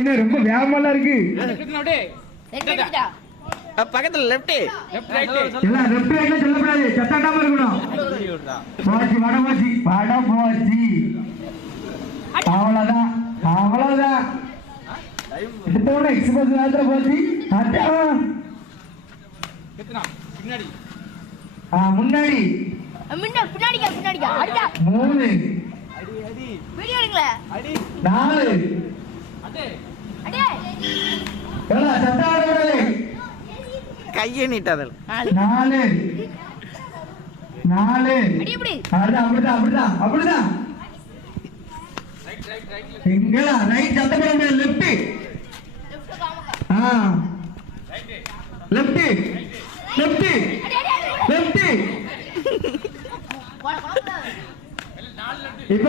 என்ன ரொம்ப வேகமாலாம் இருக்கு. பக்கத்துல லெஃப்ட் எல்லாம் லெஃப்ட் ரைட்ல சொல்லக்கூடாது, சத்தாட்டாம இருக்கணும். போச்சு வட போச்சு வட போச்சு. அவ்வளவுதான் அவ்வளவுதான். எடுத்தோட எக்ஸ்பிரஸ் நேரத்துல போச்சு. முன்னாடி பின்னாடிக்கா 3 வீடியோ எடுக்கல 4 சத்தாடக்கூடாது. கையை நீட்டாதல் 4 அப்படிதான் எங்களா ரைட் சத்தப்பட முடியாது. லெஃப்ட் இப்ப